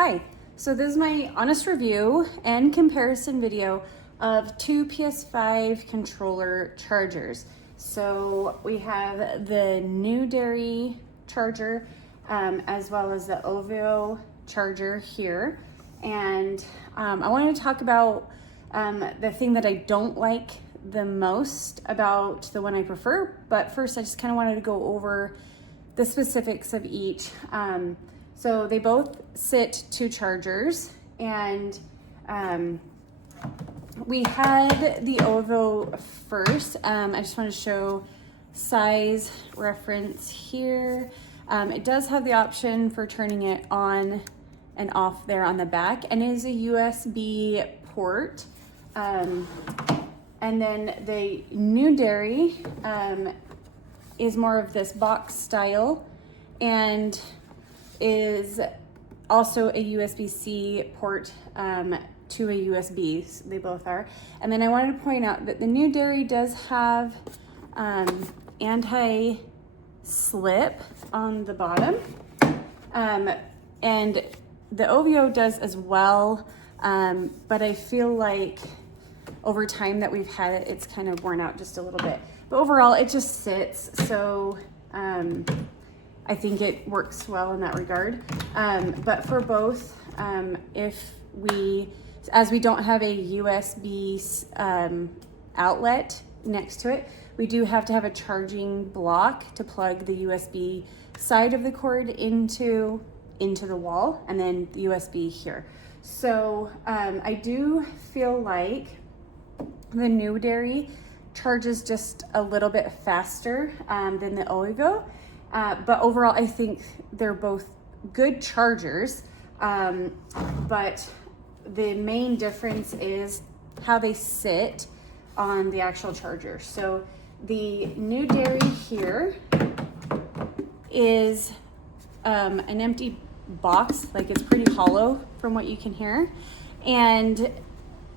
Hi, so this is my honest review and comparison video of two PS5 controller chargers. So we have the NEWDERY charger as well as the OIVO charger here. And I wanted to talk about the thing that I don't like the most about the one I prefer, but first I just kind of wanted to go over the specifics of each. So they both sit two chargers, and we had the OIVO first. I just want to show size reference here. It does have the option for turning it on and off there on the back, and it is a USB port. And then the NEWDERY is more of this box style and is also a USB-C port to a USB. So they both are. And then I wanted to point out that the NEWDERY does have anti-slip on the bottom, and the OIVO does as well, but I feel like over time that we've had it, it's kind of worn out just a little bit. But overall, it just sits, so I think it works well in that regard. But for both, as we don't have a USB outlet next to it, we do have to have a charging block to plug the USB side of the cord into the wall, and then the USB here. So I do feel like the NEWDERY charges just a little bit faster than the OIVO. But overall, I think they're both good chargers, but the main difference is how they sit on the actual charger. So the NEWDERY here is an empty box, like it's pretty hollow from what you can hear, and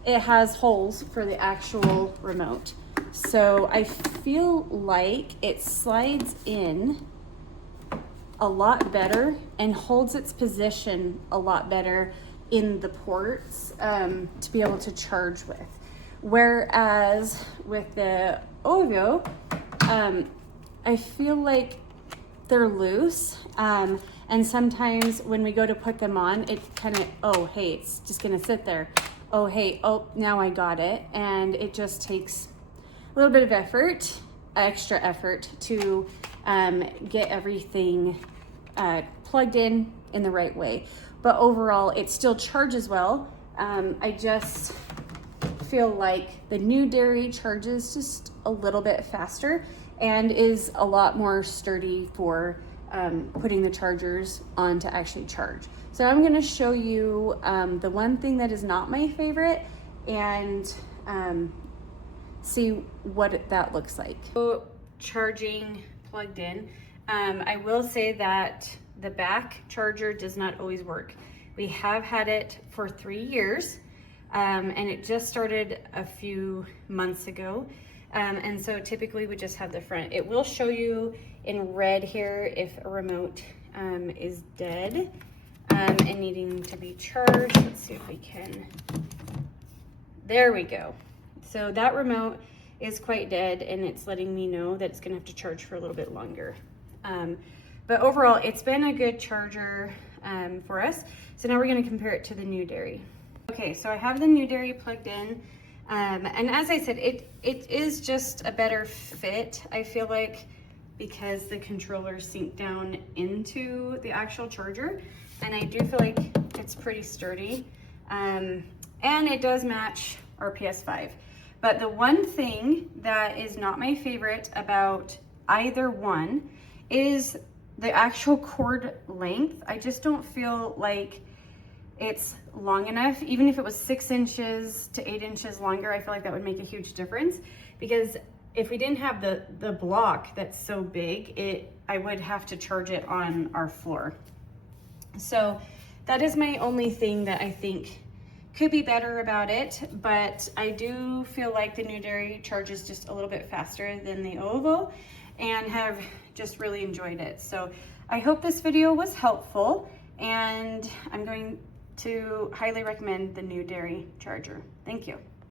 it has holes for the actual remote. So I feel like it slides in a lot better and holds its position a lot better in the ports to be able to charge with. Whereas with the OIVO, I feel like they're loose, and sometimes when we go to put them on, it kind of, oh hey, it's just gonna sit there. Oh hey, oh now I got it, and it just takes a little bit of effort, extra effort to get everything plugged in the right way. But overall, it still charges well. I just feel like the NEWDERY charges just a little bit faster and is a lot more sturdy for putting the chargers on to actually charge. So I'm going to show you the one thing that is not my favorite and see what that looks like. So charging plugged in. I will say that the back charger does not always work. We have had it for 3 years, and it just started a few months ago. And so typically we just have the front. It will show you in red here if a remote is dead and needing to be charged. Let's see if we can. There we go. So that remote is quite dead, and it's letting me know that it's gonna have to charge for a little bit longer. But overall, it's been a good charger for us. So now we're gonna compare it to the NEWDERY. Okay, so I have the NEWDERY plugged in. And as I said, it is just a better fit, I feel like, because the controllers sink down into the actual charger. And I do feel like it's pretty sturdy. And it does match our PS5. But the one thing that is not my favorite about either one is the actual cord length. I just don't feel like it's long enough. Even if it was 6 inches to 8 inches longer, I feel like that would make a huge difference, because if we didn't have the block that's so big, I would have to charge it on our floor. So that is my only thing that I think could be better about it, but I do feel like the NEWDERY charges just a little bit faster than the OIVO, and have just really enjoyed it. So I hope this video was helpful, and I'm going to highly recommend the NEWDERY charger. Thank you.